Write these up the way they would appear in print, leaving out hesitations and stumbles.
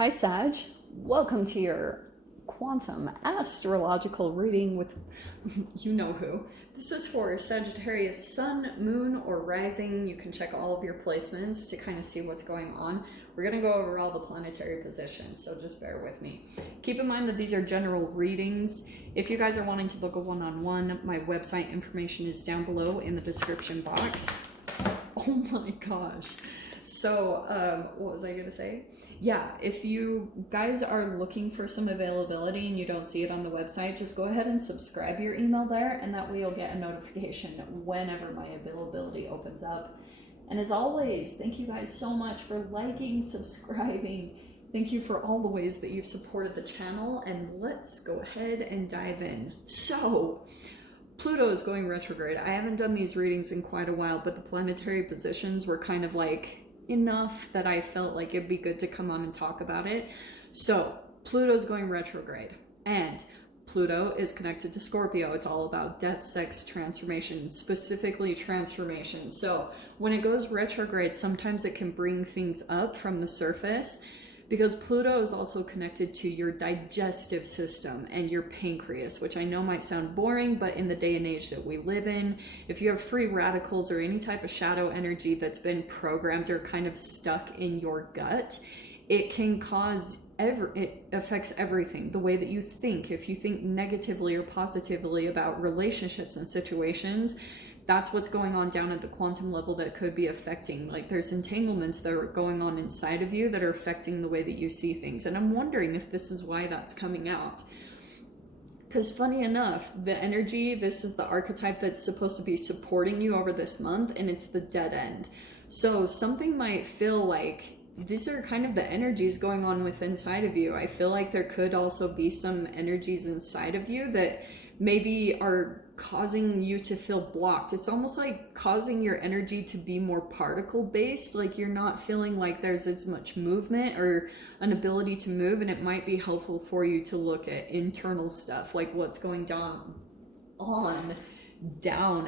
Hi, Sag. Welcome to your quantum astrological reading with you know who. This is for Sagittarius sun, moon, or rising. You can check all of your placements to kind of see what's going on. We're going to go over all the planetary positions, so just bear with me. Keep in mind that these are general readings. If you guys are wanting to book a one-on-one, my website information is down below in the description box. Oh my gosh. So, what was I going to say? Yeah, if you guys are looking for some availability and you don't see it on the website, just go ahead and subscribe your email there, and that way you'll get a notification whenever my availability opens up. And as always, thank you guys so much for liking, subscribing. Thank you for all the ways that you've supported the channel, and let's go ahead and dive in. So, Pluto is going retrograde. I haven't done these readings in quite a while, but the planetary positions were kind of like enough that I felt like it'd be good to come on and talk about it. So Pluto's going retrograde, and Pluto is connected to Scorpio. It's all about death, sex, transformation, specifically transformation. So when it goes retrograde, sometimes it can bring things up from the surface, because Pluto is also connected to your digestive system and your pancreas, which I know might sound boring, but in the day and age that we live in, if you have free radicals or any type of shadow energy that's been programmed or kind of stuck in your gut, it can cause it affects everything. The way that you think, if you think negatively or positively about relationships and situations, that's what's going on down at the quantum level that it could be affecting. Like, there's entanglements that are going on inside of you that are affecting the way that you see things. And I'm wondering if this is why that's coming out. Because funny enough, the energy, this is the archetype that's supposed to be supporting you over this month, and it's the dead end. So something might feel like these are kind of the energies going on with inside of you. I feel like there could also be some energies inside of you that maybe are causing you to feel blocked. It's almost like causing your energy to be more particle based, like you're not feeling like there's as much movement or an ability to move, and it might be helpful for you to look at internal stuff, like what's going down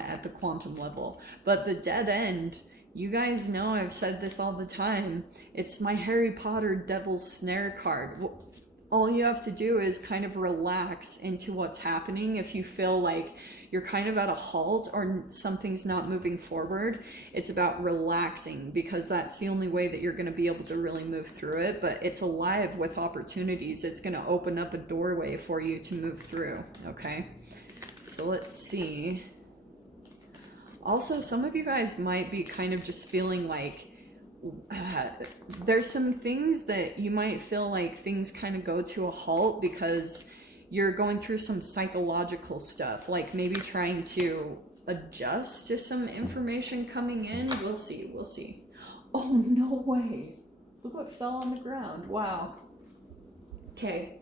at the quantum level. But the dead end, you guys know I've said this all the time, it's my Harry Potter Devil's Snare card. All you have to do is kind of relax into what's happening. If you feel like you're kind of at a halt or something's not moving forward, it's about relaxing, because that's the only way that you're going to be able to really move through it. But it's alive with opportunities. It's going to open up a doorway for you to move through. Okay, so let's see. Also, some of you guys might be kind of just feeling like there's some things that you might feel like things kind of go to a halt because you're going through some psychological stuff, like maybe trying to adjust to some information coming in. We'll see. Oh, no way. Look what fell on the ground. Wow. Okay.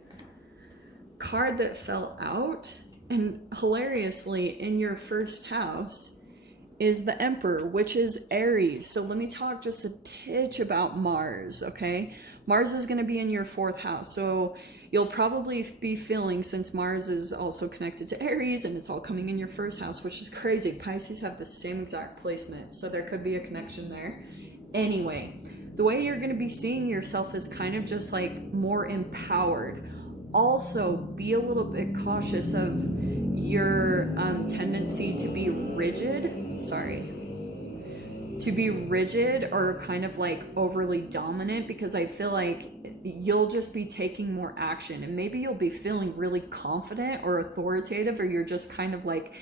Card that fell out, and hilariously in your first house, is the Emperor, which is Aries. So let me talk just a titch about Mars, okay? Mars is going to be in your fourth house. So you'll probably be feeling, since Mars is also connected to Aries and it's all coming in your first house, which is crazy. Pisces have the same exact placement, so there could be a connection there. Anyway, the way you're going to be seeing yourself is kind of just like more empowered. Also, be a little bit cautious of your tendency to be rigid. To be rigid or kind of like overly dominant, because I feel like you'll just be taking more action, and maybe you'll be feeling really confident or authoritative, or you're just kind of like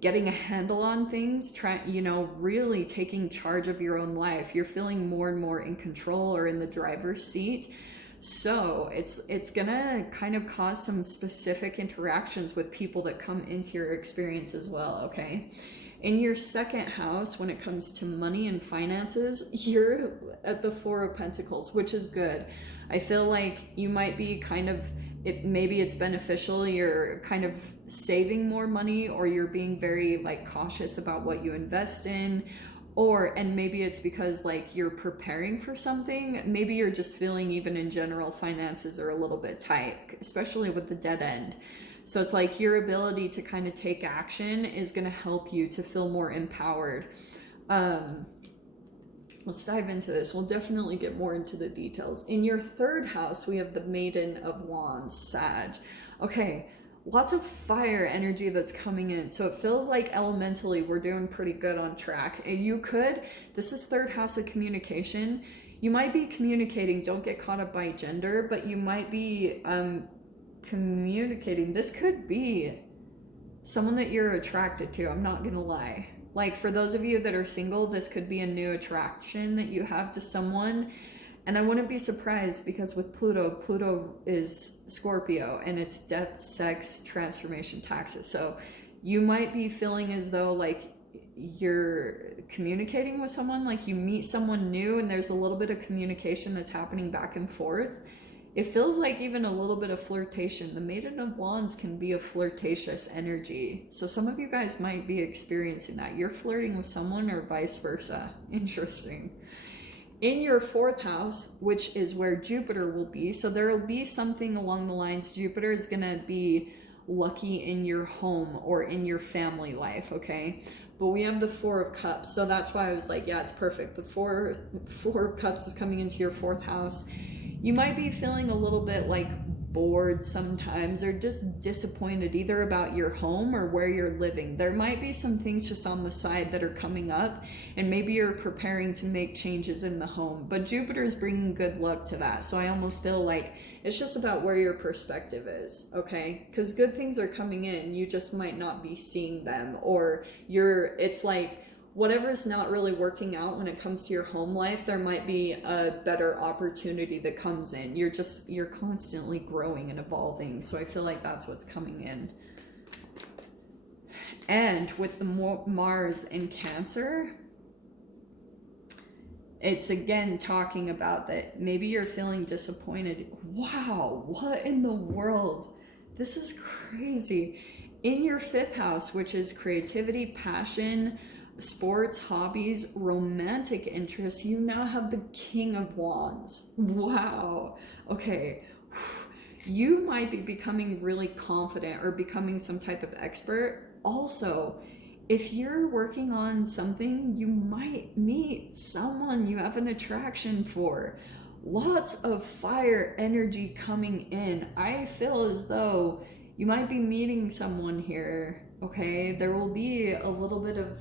getting a handle on things, really taking charge of your own life. You're feeling more and more in control or in the driver's seat. So it's gonna kind of cause some specific interactions with people that come into your experience as well, okay? In your second house, when it comes to money and finances, you're at the Four of Pentacles, which is good. I feel like you might be maybe it's beneficial, you're kind of saving more money, or you're being very like cautious about what you invest in, and maybe it's because like you're preparing for something. Maybe you're just feeling, even in general, finances are a little bit tight, especially with the dead end. So it's like your ability to kind of take action is going to help you to feel more empowered. let's dive into this. We'll definitely get more into the details. In your third house, we have the Maiden of Wands, Sag. Okay, lots of fire energy that's coming in. So it feels like elementally we're doing pretty good on track. You could, this is third house of communication. You might be communicating, don't get caught up by gender, but you might be communicating. This could be someone that you're attracted to, I'm not gonna lie. Like for those of you that are single, this could be a new attraction that you have to someone. And I wouldn't be surprised because with Pluto is Scorpio and it's death, sex, transformation, taxes. So you might be feeling as though like you're communicating with someone, like you meet someone new and there's a little bit of communication that's happening back and forth. It feels like even a little bit of flirtation. The Maiden of Wands can be a flirtatious energy. So some of you guys might be experiencing that. You're flirting with someone or vice versa. Interesting. In your fourth house, which is where Jupiter will be, so there will be something along the lines, Jupiter is going to be lucky in your home or in your family life, okay? But we have the Four of Cups, so that's why I was like, yeah, it's perfect. The Four of Cups is coming into your fourth house. You might be feeling a little bit like bored sometimes or just disappointed either about your home or where you're living. There might be some things just on the side that are coming up and maybe you're preparing to make changes in the home, but Jupiter's bringing good luck to that. So I almost feel like it's just about where your perspective is, okay? Because good things are coming in, you just might not be seeing them, or it's like whatever's not really working out when it comes to your home life, there might be a better opportunity that comes in. You're constantly growing and evolving. So I feel like that's what's coming in. And with the Mars in Cancer, it's again talking about that maybe you're feeling disappointed. Wow, what in the world? This is crazy. In your fifth house, which is creativity, passion, sports, hobbies, romantic interests, you now have the King of Wands. Wow. Okay. You might be becoming really confident or becoming some type of expert. Also, if you're working on something, you might meet someone you have an attraction for. Lots of fire energy coming in. I feel as though you might be meeting someone here, okay? There will be a little bit of,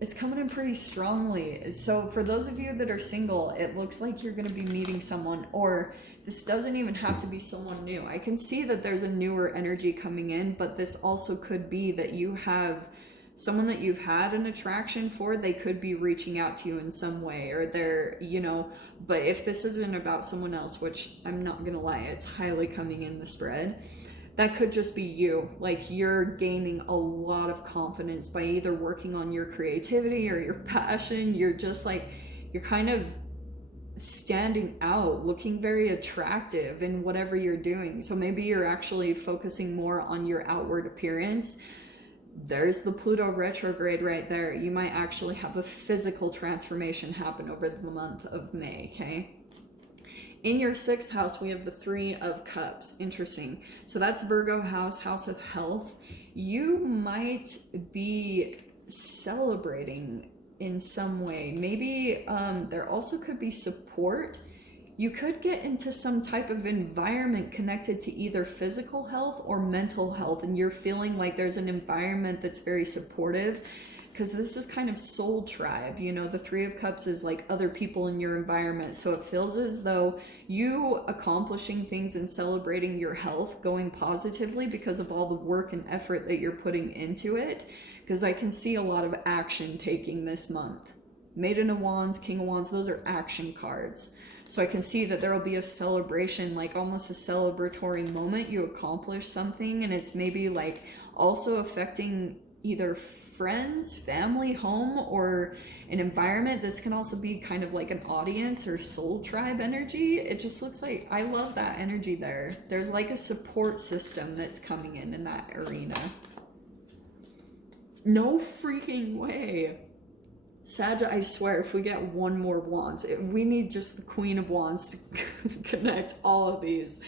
it's coming in pretty strongly. So for those of you that are single, it looks like you're going to be meeting someone, or this doesn't even have to be someone new. I can see that there's a newer energy coming in, but this also could be that you have someone that you've had an attraction for. They could be reaching out to you in some way, or they're, but if this isn't about someone else, which I'm not going to lie, it's highly coming in the spread. That could just be you. Like you're gaining a lot of confidence by either working on your creativity or your passion. You're just like, you're kind of standing out, looking very attractive in whatever you're doing. So maybe you're actually focusing more on your outward appearance. There's the Pluto retrograde right there. You might actually have a physical transformation happen over the month of May, okay? In your sixth house, we have the Three of Cups. Interesting. So that's Virgo house, house of health. You might be celebrating in some way. Maybe there also could be support. You could get into some type of environment connected to either physical health or mental health, and you're feeling like there's an environment that's very supportive, because this is kind of soul tribe. The Three of Cups is like other people in your environment. So it feels as though you accomplishing things and celebrating your health, going positively because of all the work and effort that you're putting into it. Because I can see a lot of action taking this month. Maiden of Wands, King of Wands, those are action cards. So I can see that there will be a celebration, like almost a celebratory moment. You accomplish something, and it's maybe like also affecting either friends, family, home, or an environment. This can also be kind of like an audience or soul tribe energy. It just looks like, I love that energy there. There's like a support system that's coming in that arena. No freaking way. Sag, I swear, if we get one more Wands, we need just the Queen of Wands to connect all of these.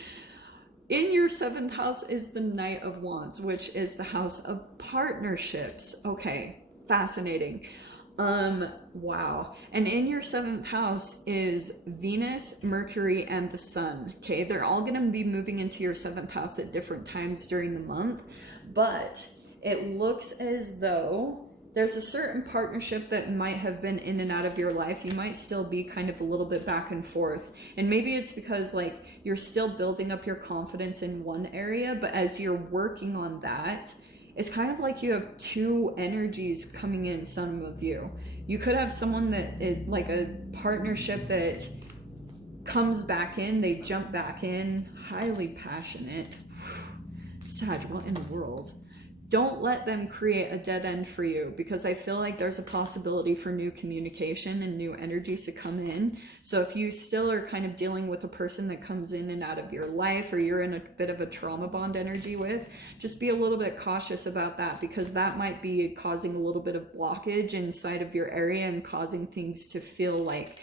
In your seventh house is the Knight of Wands, which is the house of partnerships. Okay, fascinating. Wow. And in your seventh house is Venus, Mercury, and the Sun. Okay, they're all going to be moving into your seventh house at different times during the month, but it looks as though there's a certain partnership that might have been in and out of your life. You might still be kind of a little bit back and forth. And maybe it's because like you're still building up your confidence in one area, but as you're working on that, it's kind of like you have two energies coming in, some of you. You could have someone that it like a partnership that comes back in, they jump back in, highly passionate. Sag, what in the world? Don't let them create a dead end for you, because I feel like there's a possibility for new communication and new energies to come in. So if you still are kind of dealing with a person that comes in and out of your life, or you're in a bit of a trauma bond energy with, just be a little bit cautious about that, because that might be causing a little bit of blockage inside of your area and causing things to feel like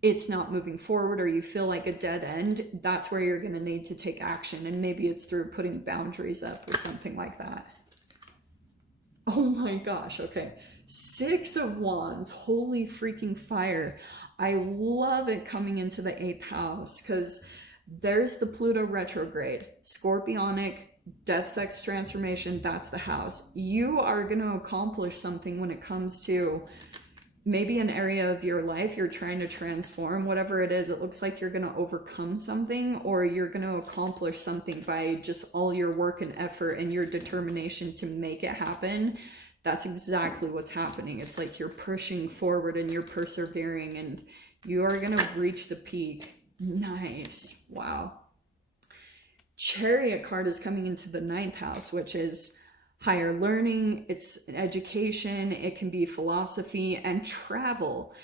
it's not moving forward, or you feel like a dead end. That's where you're going to need to take action, and maybe it's through putting boundaries up or something like that. Oh my gosh, okay. Six of Wands, holy freaking fire. I love it coming into the 8th house, because there's the Pluto retrograde, Scorpionic, death, sex, transformation, that's the house. You are going to accomplish something when it comes to maybe an area of your life you're trying to transform, whatever it is. It looks like you're going to overcome something, or you're going to accomplish something by just all your work and effort and your determination to make it happen. That's exactly what's happening. It's like you're pushing forward and you're persevering, and you are going to reach the peak. Nice. Wow. Chariot card is coming into the 9th house, which is higher learning, it's education, it can be philosophy and travel.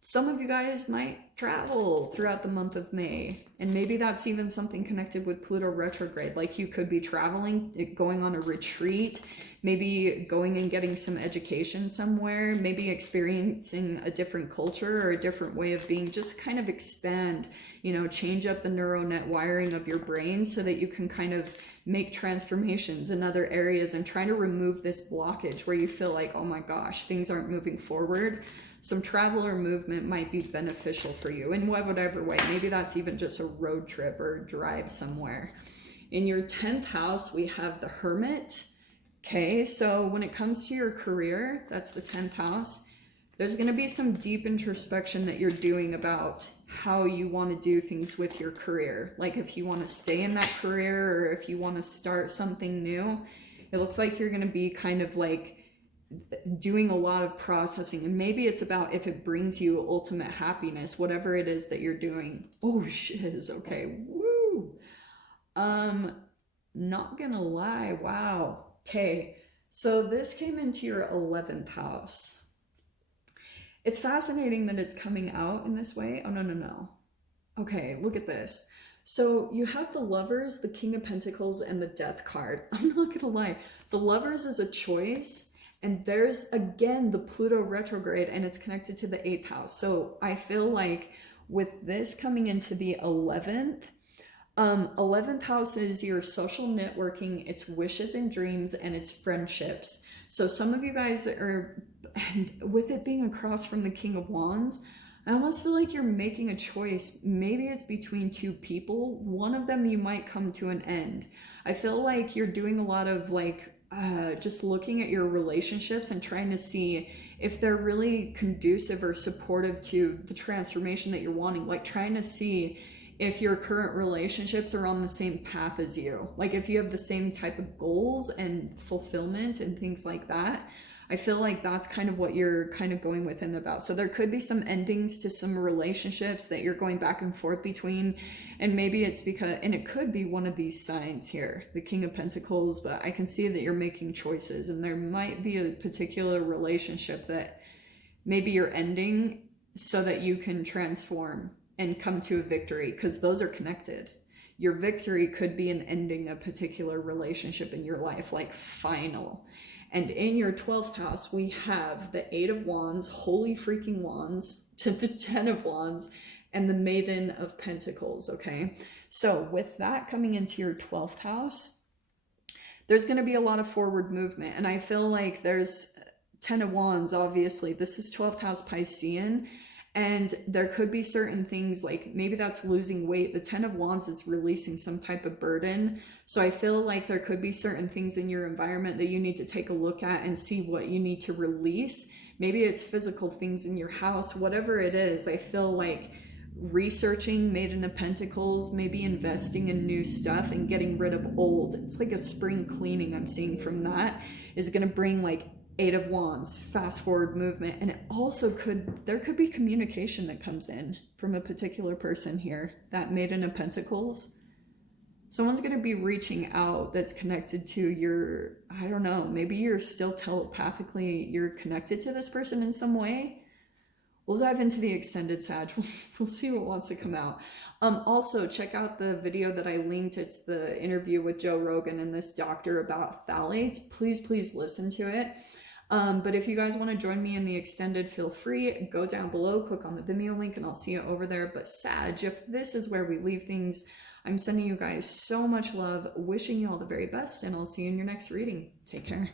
Some of you guys might travel throughout the month of May, and maybe that's even something connected with Pluto retrograde. Like you could be traveling, going on a retreat, maybe going and getting some education somewhere, maybe experiencing a different culture or a different way of being, just kind of expand, you know, change up the neural net wiring of your brain so that you can kind of make transformations in other areas and try to remove this blockage where you feel like, oh my gosh, things aren't moving forward. Some travel or movement might be beneficial for you in whatever way. Maybe that's even just a road trip or drive somewhere. In your 10th house, we have the Hermit. Okay, so when it comes to your career, that's the 10th house. There's going to be some deep introspection that you're doing about how you want to do things with your career. Like if you want to stay in that career or if you want to start something new. It looks like you're going to be kind of like doing a lot of processing, and maybe it's about if it brings you ultimate happiness, whatever it is that you're doing. Oh shiz, okay, woo. Not gonna lie, wow. Okay, so this came into your 11th house. It's fascinating that it's coming out in this way. Oh no. Okay, look at this. So you have the Lovers, the King of Pentacles, and the Death card. I'm not gonna lie, the Lovers is a choice. And there's, again, the Pluto retrograde, and it's connected to the 8th house. So I feel like with this coming into the 11th, 11th house is your social networking, it's wishes and dreams, and it's friendships. So some of you guys are, and with it being across from the King of Wands, I almost feel like you're making a choice. Maybe it's between two people. One of them you might come to an end. I feel like you're doing a lot of like, just looking at your relationships and trying to see if they're really conducive or supportive to the transformation that you're wanting. Like trying to see if your current relationships are on the same path as you. Like if you have the same type of goals and fulfillment and things like that. I feel like that's kind of what you're kind of going within about. So there could be some endings to some relationships that you're going back and forth between. And maybe it's because, and it could be one of these signs here, the King of Pentacles, but I can see that you're making choices, and there might be a particular relationship that maybe you're ending so that you can transform and come to a victory, because those are connected. Your victory could be an ending a particular relationship in your life, like final. And in your 12th house, we have the 8 of Wands, holy freaking Wands, to the 10 of Wands, and the Maiden of Pentacles, okay? So with that coming into your 12th house, there's going to be a lot of forward movement. And I feel like there's Ten of Wands, obviously. This is 12th house Piscean. And there could be certain things like maybe that's losing weight. The Ten of Wands is releasing some type of burden. So I feel like there could be certain things in your environment that you need to take a look at and see what you need to release. Maybe it's physical things in your house, whatever it is. I feel like researching Maiden of Pentacles, maybe investing in new stuff and getting rid of old. It's like a spring cleaning I'm seeing from that is going to bring like Eight of Wands, fast forward movement. And it also there could be communication that comes in from a particular person here, that Maiden of Pentacles. Someone's going to be reaching out that's connected to your, I don't know, maybe you're still telepathically, you're connected to this person in some way. We'll dive into the extended Sag. We'll see what wants to come out. Also, check out the video that I linked. It's the interview with Joe Rogan and this doctor about phthalates. Please listen to it. But if you guys want to join me in the extended, feel free. Go down below, click on the Vimeo link, and I'll see you over there. But Sag, if this is where we leave things, I'm sending you guys so much love, wishing you all the very best, and I'll see you in your next reading. Take care.